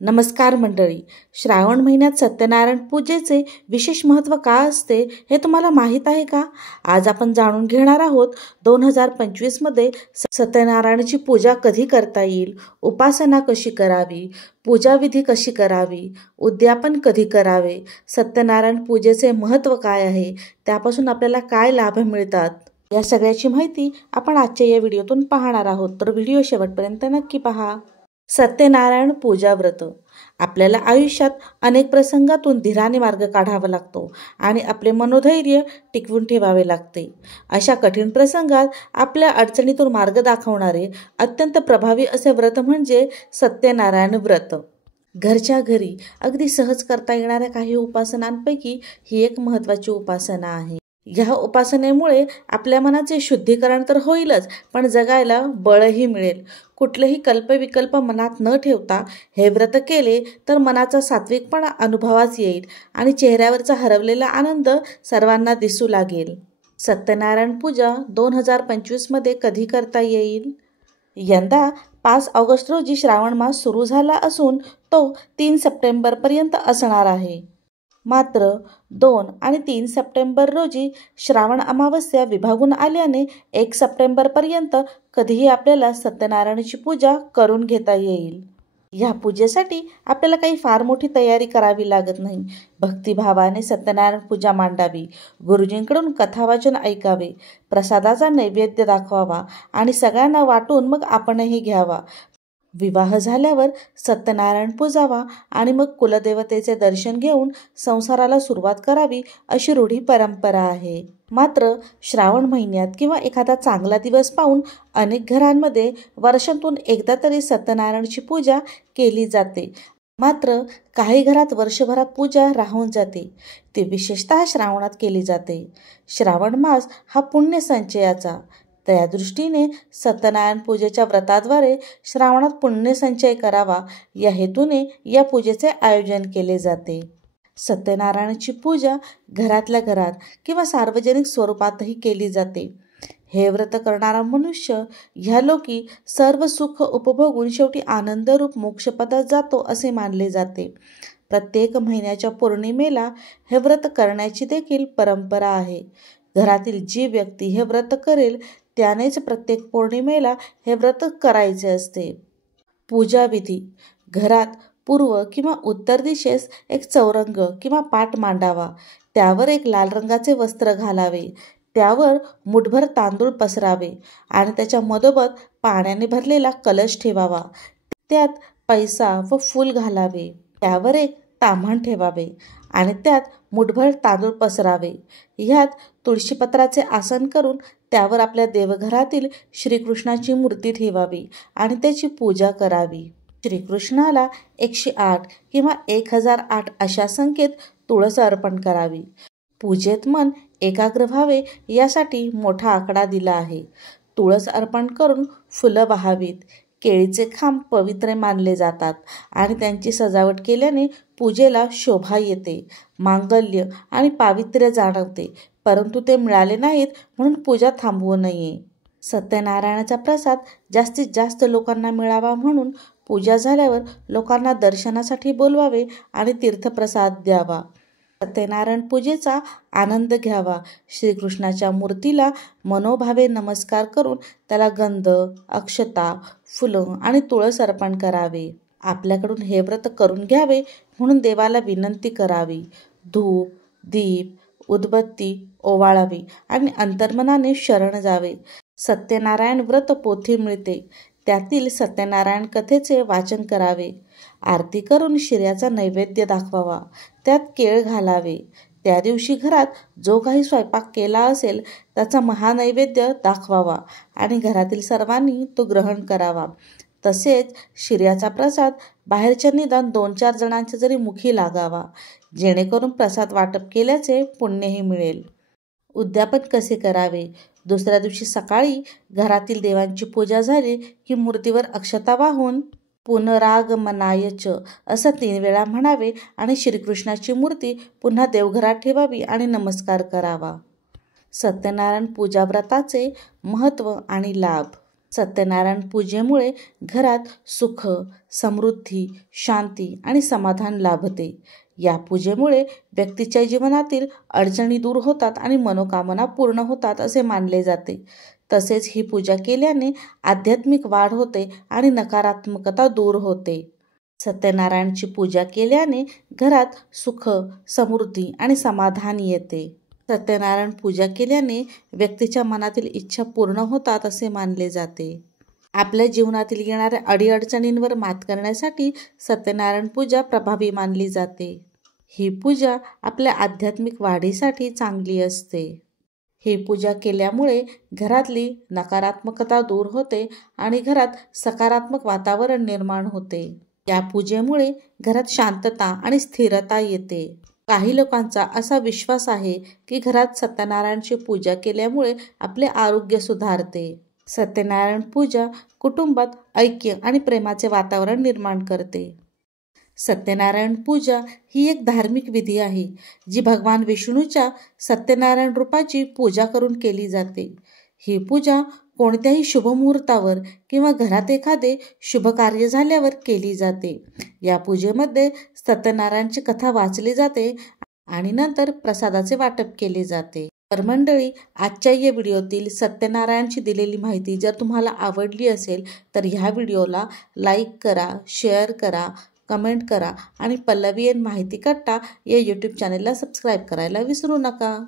नमस्कार मंडळी. श्रावण महिन्यात सत्यनारायण पूजेचे विशेष महत्त्व का असते हे तुम्हाला माहीत आहे का? आज आपण जाणून घेणार आहोत 2025 मध्ये सत्यनारायणाची पूजा कधी करता येईल, उपासना कशी करावी, पूजाविधी कशी करावी, उद्यापन कधी करावे, सत्यनारायण पूजेचे महत्त्व काय आहे, त्यापासून आपल्याला काय लाभ मिळतात, या सगळ्याची माहिती आपण आजच्या या व्हिडिओतून पाहणार आहोत. तर व्हिडिओ शेवटपर्यंत नक्की पहा. सत्यनारायण पूजा व्रत. आपल्याला आयुष्यात अनेक प्रसंगातून धीराने मार्ग काढावा लागतो आणि आपले मनोधैर्य टिकवून ठेवावे लागते. अशा कठीण प्रसंगात आपल्या अडचणीतून मार्ग दाखवणारे अत्यंत प्रभावी असे व्रत म्हणजे सत्यनारायण व्रत. घरच्या घरी अगदी सहज करता येणाऱ्या काही उपासनांपैकी ही एक महत्त्वाची उपासना आहे. ह्या उपासनेमुळे आपल्या मनाचे शुद्धीकरण तर होईलच, पण जगायला बळही मिळेल. कुठलेही कल्पविकल्प मनात न ठेवता हे व्रत केले तर मनाचा सात्विकपणा अनुभवास येईल आणि चेहऱ्यावरचा हरवलेला आनंद सर्वांना दिसू लागेल. सत्यनारायण पूजा 2025 मध्ये कधी करता येईल? यंदा 5 ऑगस्ट रोजी श्रावण मास सुरू झाला असून तो 3 सप्टेंबरपर्यंत असणार आहे. मात्र 2 आणि 3 सप्टेंबर रोजी श्रावण अमावस्या विभागून आल्याने 1 सप्टेंबरपर्यंत कधीही आपल्याला सत्यनारायणाची पूजा करून घेता येईल. या पूजेसाठी आपल्याला काही फार मोठी तयारी करावी लागत नाही. भक्तिभावाने सत्यनारायण पूजा मांडावी, गुरुजींकडून कथावाचन ऐकावे, प्रसादाचा नैवेद्य दाखवावा आणि सगळ्यांना वाटून मग आपणही घ्यावा. विवाह झाल्यावर सत्यनारायण पूजावा आणि मग कुलदेवतेचे दर्शन घेऊन संसाराला सुरुवात करावी अशी रूढी परंपरा आहे. मात्र श्रावण महिन्यात किंवा एखादा चांगला दिवस पाहून अनेक घरांमध्ये वर्षातून एकदा तरी सत्यनारायणाची पूजा केली जाते. मात्र काही घरात वर्षभरात पूजा राहून जाते. ती विशेषतः श्रावणात केली जाते. श्रावण मास हा पुण्य संचयाचा. त्या दृष्टीने सत्यनारायण पूजेच्या व्रताद्वारे श्रावणात पुण्यसंचय करावा या हेतूने या पूजेचे आयोजन केले जाते. सत्यनारायणाची पूजा घरातल्या घरात किंवा सार्वजनिक स्वरूपातही केली जाते. हे व्रत करणारा मनुष्य ह्यालोकी सर्व सुख उपभोगून शेवटी आनंदरूप मोक्षपदात जातो असे मानले जाते. प्रत्येक महिन्याच्या पौर्णिमेला हे व्रत करण्याची देखील परंपरा आहे. घरातील जी व्यक्ती हे व्रत करेल त्यानेच प्रत्येक पौर्णिमेला हे व्रत करायचे असते. पूजाविधी. घरात पूर्व किंवा उत्तर दिशेस एक चौरंग किंवा पाट मांडावा. त्यावर एक लाल रंगाचे वस्त्र घालावे. त्यावर मुठभर तांदूळ पसरावे आणि त्याच्या मधोमध पाण्याने भरलेला कलश ठेवावा. त्यात पैसा व फूल घालावे. त्यावर एक ताम्हण ठेवावे आणि त्यात मुठभर तांदूळ पसरावे. ह्यात तुळशीपत्राचे आसन करून त्यावर आपल्या देवघरातील श्रीकृष्णाची मूर्ती ठेवावी आणि त्याची पूजा करावी. श्रीकृष्णाला 108 किंवा 1008 अशा संख्येत तुळस अर्पण करावी. पूजेत मन एकाग्र व्हावे यासाठी मोठा आकडा दिला आहे. तुळस अर्पण करून फुलं वाहावीत. केळीचे खांब पवित्र मानले जातात आणि त्यांची सजावट केल्याने पूजेला शोभा येते, मांगल्य आणि पावित्र्य जाणवते. परंतु ते मिळाले नाहीत म्हणून पूजा थांबवू नये. सत्यनारायणाचा प्रसाद जास्तीत जास्त लोकांना मिळावा म्हणून पूजा झाल्यावर लोकांना दर्शनासाठी बोलवावे आणि तीर्थप्रसाद द्यावा. सत्यनारायण पूजेचा आनंद घ्यावा. श्रीकृष्णाच्या मूर्तीला मनोभावे नमस्कार करून त्याला गंध, अक्षता, फुलं आणि तुळस अर्पण करावे. आपल्याकडून हे व्रत करून घ्यावे म्हणून देवाला विनंती करावी. धूप, दीप, उदबत्ती ओवाळावी आणि अंतर्मनाने शरण जावे. सत्यनारायण व्रत पोथी मिळते. त्यातील सत्यनारायण कथेचे वाचन करावे. आरती करून शिऱ्याचा नैवेद्य दाखवावा. त्यात केळ घालावे. त्या दिवशी घरात जो काही स्वयंपाक केला असेल त्याचा महानैवेद्य दाखवावा आणि घरातील सर्वांनी तो ग्रहण करावा. तसेच शिऱ्याचा प्रसाद बाहेरच्या निदान 2-4 जणांच्या जरी मुखी लागावा, जेणेकरून प्रसाद वाटप केल्याचे पुण्यही मिळेल. उद्यापन कसे करावे? दुसऱ्या दिवशी सकाळी घरातील देवांची पूजा झाली की मूर्तीवर अक्षता वाहून पुनरागमनाय च असं 3 वेळा म्हणावे आणि श्रीकृष्णाची मूर्ती पुन्हा देवघरात ठेवावी आणि नमस्कार करावा. सत्यनारायण पूजा व्रताचे महत्त्व आणि लाभ. सत्यनारायण पूजेमुळे घरात सुख, समृद्धी, शांती आणि समाधान लाभते. या पूजेमुळे व्यक्तीच्या जीवनातील अडचणी दूर होतात आणि मनोकामना पूर्ण होतात असे मानले जाते. तसेच ही पूजा केल्याने आध्यात्मिक वाढ होते आणि नकारात्मकता दूर होते. सत्यनारायणची पूजा केल्याने घरात सुख, समृद्धी आणि समाधान येते. सत्यनारायण पूजा केल्याने व्यक्तीच्या मनातील इच्छा पूर्ण होतात असे मानले जाते. आपल्या जीवनातील येणाऱ्या अडीअडचणींवर मात करण्यासाठी सत्यनारायण पूजा प्रभावी मानली जाते. ही पूजा आपल्या आध्यात्मिक वाढीसाठी चांगली असते. ही पूजा केल्यामुळे घरातली नकारात्मकता दूर होते आणि घरात सकारात्मक वातावरण निर्माण होते. या पूजेमुळे घरात शांतता आणि स्थिरता येते. काही लोकांचा असा विश्वास आहे की घरात सत्यनारायणची पूजा केल्यामुळे आपले आरोग्य सुधारते. सत्यनारायण पूजा कुटुंबात ऐक्य आणि प्रेमाचे वातावरण निर्माण करते. सत्यनारायण पूजा ही एक धार्मिक विधी आहे जी भगवान विष्णूच्या सत्यनारायण रूपाची पूजा करून केली जाते. ही पूजा कोणत्याही शुभमुहूर्तावर किंवा घरात एखादे शुभ कार्य झाल्यावर केली जाते. या पूजेमध्ये सत्यनारायणची कथा वाचली जाते आणि नंतर प्रसादाचे वाटप केले जाते. तर मंडळी, आजच्या या व्हिडिओतील सत्यनारायणची दिलेली माहिती जर तुम्हाला आवडली असेल तर ह्या व्हिडिओला लाईक करा, शेअर करा, कमेंट करा आणि पल्लवी एन माहिती कट्टा या यूट्यूब चॅनलला सबस्क्राईब करायला विसरू नका.